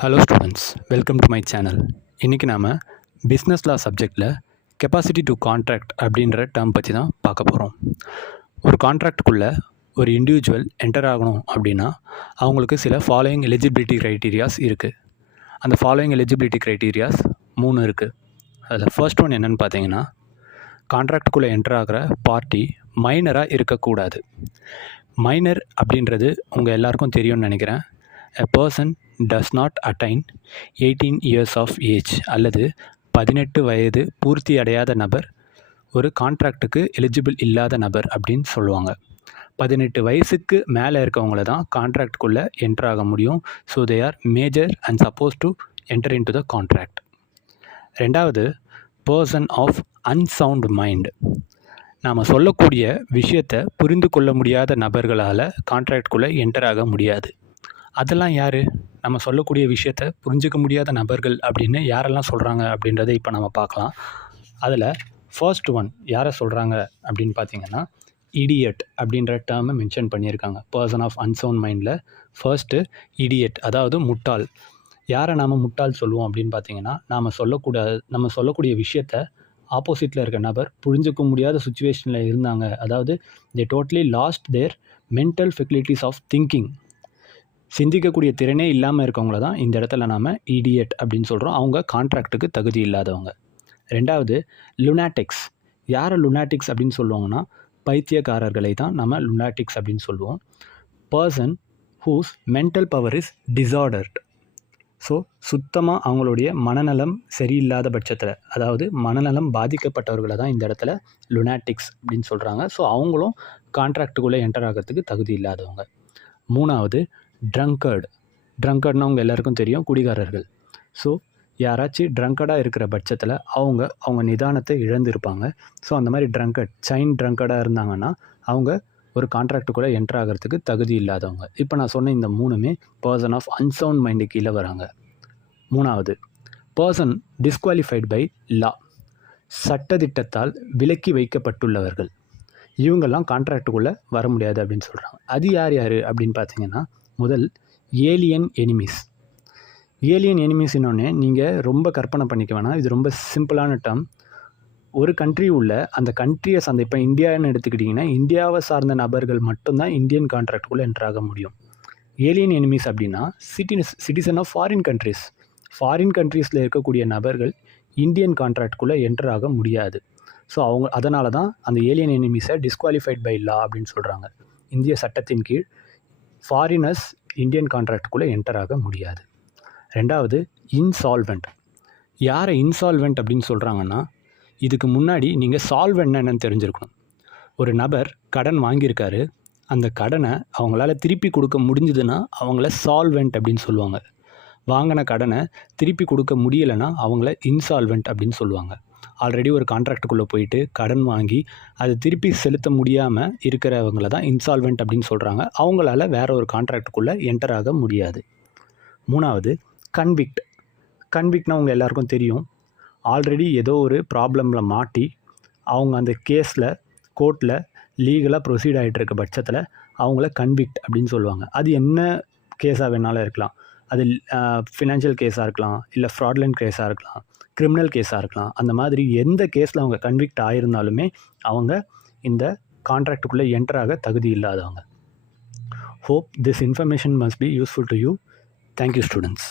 Hello students, welcome to my channel. இன்றைக்கி நாம் business லா சப்ஜெக்டில் கெப்பாசிட்டி டு கான்ட்ராக்ட் அப்படின்ற டேர்ம் பற்றி தான் பார்க்க போகிறோம். ஒரு கான்ட்ராக்டுக்குள்ளே ஒரு இண்டிவிஜுவல் என்டர் ஆகணும் அப்படின்னா அவங்களுக்கு சில ஃபாலோயிங் எலிஜிபிலிட்டி க்ரைட்டீரியாஸ் இருக்குது. அந்த ஃபாலோயிங் எலிஜிபிலிட்டி க்ரைட்டீரியாஸ் 3 இருக்குது. அதில் ஃபர்ஸ்ட் ஒன் என்னென்னு பார்த்தீங்கன்னா, கான்ட்ராக்டுக்குள்ளே என்டர் ஆகிற பார்ட்டி மைனராக இருக்கக்கூடாது. மைனர் அப்படின்றது உங்கள் எல்லாருக்கும் தெரியும்னு நினைக்கிறேன். A person does not attain 18 years of age அல்லது 18 வயது பூர்த்தி அடையாத நபர் ஒரு கான்ட்ராக்டுக்கு எலிஜிபிள் இல்லாத நபர் அப்படின்னு சொல்லுவாங்க. 18 வயசுக்கு மேலே இருக்கவங்கள தான் கான்ட்ராக்டுக்குள்ளே என்டர் ஆக முடியும். So they are major and suppose to enter in to the contract. ரெண்டாவது, பர்சன் ஆஃப் அன்சவுண்ட் மைண்ட். நாம் சொல்லக்கூடிய விஷயத்தை புரிந்து கொள்ள முடியாத நபர்களால் கான்ட்ராக்டுக்குள்ளே என்டர் ஆக முடியாது. அதெல்லாம் யார்? நம்ம சொல்லக்கூடிய விஷயத்தை புரிஞ்சிக்க முடியாத நபர்கள் அப்படின்னு யாரெல்லாம் சொல்கிறாங்க அப்படின்றத இப்போ நம்ம பார்க்கலாம். அதில் ஃபர்ஸ்ட் ஒன் யாரை சொல்கிறாங்க அப்படின்னு பார்த்தீங்கன்னா, இடியட் அப்படின்ற டேர்மை மென்ஷன் பண்ணியிருக்காங்க. பர்சன் ஆஃப் அன்சவுண்ட் மைண்டில் ஃபர்ஸ்ட்டு இடியட், அதாவது முட்டாள். யாரை நாம் முட்டாள் சொல்லுவோம் அப்படின்னு பார்த்தீங்கன்னா, நம்ம சொல்லக்கூடிய விஷயத்தை ஆப்போசிட்டில் இருக்க நபர் புரிஞ்சிக்க முடியாத சுச்சுவேஷனில் இருந்தாங்க. அதாவது they totally lost their mental facilities of thinking. சிந்திக்கக்கூடிய திறனே இல்லாமல் இருக்கவங்கள தான் இந்த இடத்துல நாம் இடியட் அப்படின்னு சொல்கிறோம். அவங்க கான்ட்ராக்டுக்கு தகுதி இல்லாதவங்க. ரெண்டாவது, லுனாட்டிக்ஸ். யாரை லுனாட்டிக்ஸ் அப்படின்னு சொல்லுவாங்கன்னா, பைத்தியக்காரர்களை தான் நம்ம லுனாட்டிக்ஸ் அப்படின்னு சொல்லுவோம். Person whose mental power is disordered. So சுத்தமாக அவங்களுடைய மனநலம் சரியில்லாத பட்சத்தில், அதாவது மனநலம் பாதிக்கப்பட்டவர்களை தான் இந்த இடத்துல லுனாட்டிக்ஸ் அப்படின்னு சொல்கிறாங்க. ஸோ அவங்களும் கான்ட்ராக்டுக்குள்ளே என்டர் ஆகிறதுக்கு தகுதி இல்லாதவங்க. மூணாவது, ட்ரங்கர்ட்னா அவங்க எல்லாருக்கும் தெரியும், குடிகாரர்கள். ஸோ யாராச்சும் ட்ரங்கர்டாக இருக்கிற பட்சத்தில் அவங்க நிதானத்தை இழந்திருப்பாங்க. ஸோ அந்த மாதிரி செயின் ட்ரங்கர்டாக இருந்தாங்கன்னா அவங்க ஒரு கான்ட்ராக்டுக்குள்ளே என்டர் ஆகிறதுக்கு தகுதி இல்லாதவங்க. இப்போ நான் சொன்ன இந்த 3மே பர்சன் ஆஃப் அன்சவுண்ட் மைண்டு கீழே வராங்க. மூணாவது, பர்சன் டிஸ்குவாலிஃபைட் பை லா. சட்டத்திட்டத்தால் விலக்கி வைக்கப்பட்டுள்ளவர்கள். இவங்கெல்லாம் கான்ட்ராக்டுக்குள்ளே வர முடியாது அப்படின்னு சொல்கிறாங்க. அது யார் அப்படின்னு பார்த்தீங்கன்னா, முதல் ஏலியன் எனிமீஸ். ஏலியன் எனிமீஸ்னோடனே நீங்கள் ரொம்ப கற்பனை பண்ணிக்க வேணாம். இது ரொம்ப சிம்பிளான டேர்ம். ஒரு கண்ட்ரி உள்ள அந்த கண்ட்ரியை சார்ந்த, இப்போ இந்தியான்னு எடுத்துக்கிட்டிங்கன்னா, இந்தியாவை சார்ந்த நபர்கள் மட்டும்தான் இந்தியன் கான்ட்ராக்டுக்குள்ளே என்டர் ஆக முடியும். ஏலியன் எனிமீஸ் அப்படின்னா citizen of foreign countries. Foreign கண்ட்ரீஸில் இருக்கக்கூடிய நபர்கள் இந்தியன் கான்ட்ராக்டுக்குள்ளே என்டர் ஆக முடியாது. ஸோ அதனால தான் அந்த ஏலியன் எனிமீஸை டிஸ்குவாலிஃபைட் பை லா அப்படின்னு சொல்கிறாங்க. இந்திய சட்டத்தின் கீழ் ஃபாரினர்ஸ் இந்தியன் கான்ட்ராக்டுக்குள்ளே என்டர் ஆக முடியாது. ரெண்டாவது, இன்சால்வெண்ட். யாரை இன்சால்வெண்ட் அப்படின்னு சொல்கிறாங்கன்னா, இதுக்கு முன்னாடி நீங்கள் சால்வெண்ட் என்னன்னு தெரிஞ்சிருக்கணும். ஒரு நபர் கடன் வாங்கியிருக்காரு, அந்த கடனை அவங்களால திருப்பி கொடுக்க முடிஞ்சதுன்னா அவங்கள சால்வெண்ட் அப்படின்னு சொல்லுவாங்க. வாங்கின கடனை திருப்பி கொடுக்க முடியலைன்னா அவங்கள இன்சால்வெண்ட் அப்படின்னு சொல்லுவாங்க. ஆல்ரெடி ஒரு கான்ட்ராக்டுக்குள்ளே போயிட்டு கடன் வாங்கி அதை திருப்பி செலுத்த முடியாமல் இருக்கிறவங்கள தான் இன்சால்வெண்ட் அப்படின்னு சொல்கிறாங்க. அவங்களால வேறு ஒரு கான்ட்ராக்டுக்குள்ளே என்டர் ஆக முடியாது. மூணாவது, கன்விக்ட்னா அவங்க எல்லாருக்கும் தெரியும். ஆல்ரெடி ஏதோ ஒரு ப்ராப்ளமில் மாட்டி அவங்க அந்த கேஸில் கோர்ட்டில் லீகலாக ப்ரொசீட் ஆகிட்டு இருக்க பட்சத்தில் அவங்கள கன்விக்ட் அப்படின்னு சொல்லுவாங்க. அது என்ன கேஸாக வேணாலும் இருக்கலாம். அது ஃபினான்ஷியல் கேஸாக இருக்கலாம், இல்லை ஃப்ராட்லண்ட் கேஸாக இருக்கலாம், கிரிமினல் கேஸாக இருக்கலாம். அந்த மாதிரி எந்த கேஸில் அவங்க கன்விக்ட் ஆகிருந்தாலுமே அவங்க இந்த கான்ட்ராக்டுக்குள்ளே என்டர் ஆக தகுதி இல்லாதவங்க. Hope this information must be useful to you. Thank you, students.